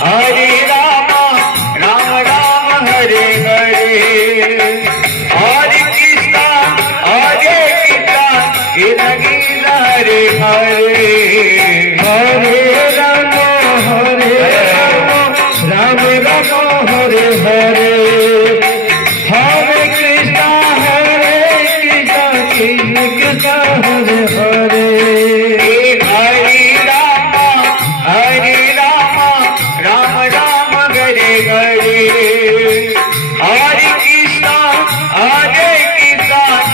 हरे राम राम राम हरे हरे, हरे कृष्णा कृष्ण कृष्ण हरे हरे, हरे राम राम राम हरे हरे, हरे कृष्ण कृष्ण कृष्ण हरे हरे, हरे राम राम राम हरे हरे, हरे कृष्णा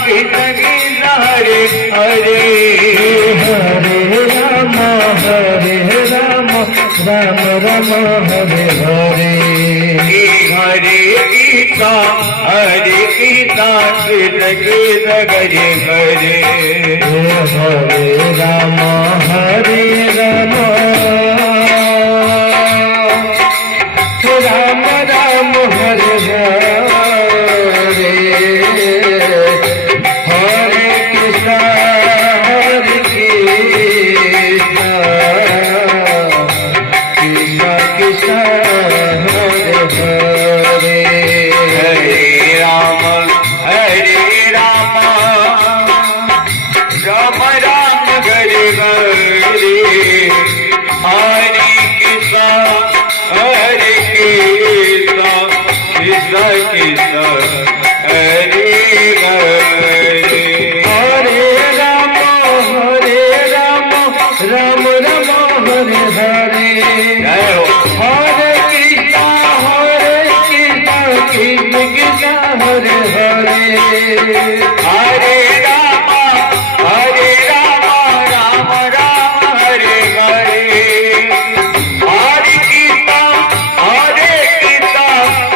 कृष्ण कृष्ण हरे हरे, हरे राम राम राम हरे हरे, हरे कृष्णा कृष्ण कृष्ण हरे हरे, हरे राम राम राम हरे हरे, हरे कृष्ण कृष्ण कृष्ण हरे हरे, हरे राम राम राम हरे हरे, हरे कृष्ण कृष्ण कृष्ण हरे हरे, हरे राम राम राम हरे हरे, जय हो। हरे कृष्ण कृष्ण कृष्ण हरे हरे, हरे राम राम राम हरे हरे, हरे कृष्ण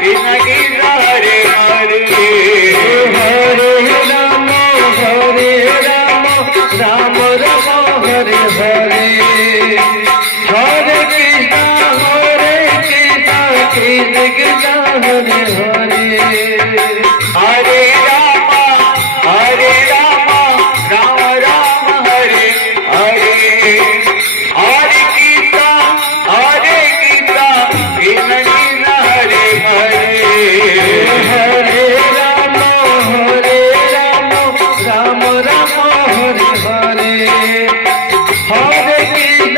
कृष्ण कृष्ण हरे हरे, हरे राम राम राम हरे हरे, हरे कृष्ण कृष्ण कृष्ण हरे हरे, हरे राम राम राम हरे हरे, हरे कृष्ण कृष्ण कृष्ण हरे हरे, हरे राम राम राम हरे हरे, हरे कृष्ण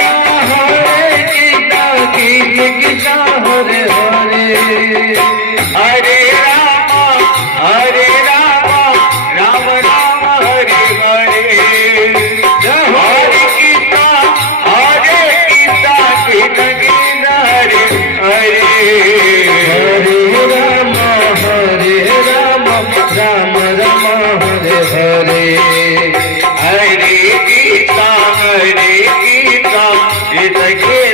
कृष्ण कृष्ण हरे हरे, हरे राम राम राम हरे हरे, हरे कृष्ण कृष्ण कृष्ण हरे हरे, हरे राम राम राम हरे हरे, हरे कृष्ण कृष्ण कृष्ण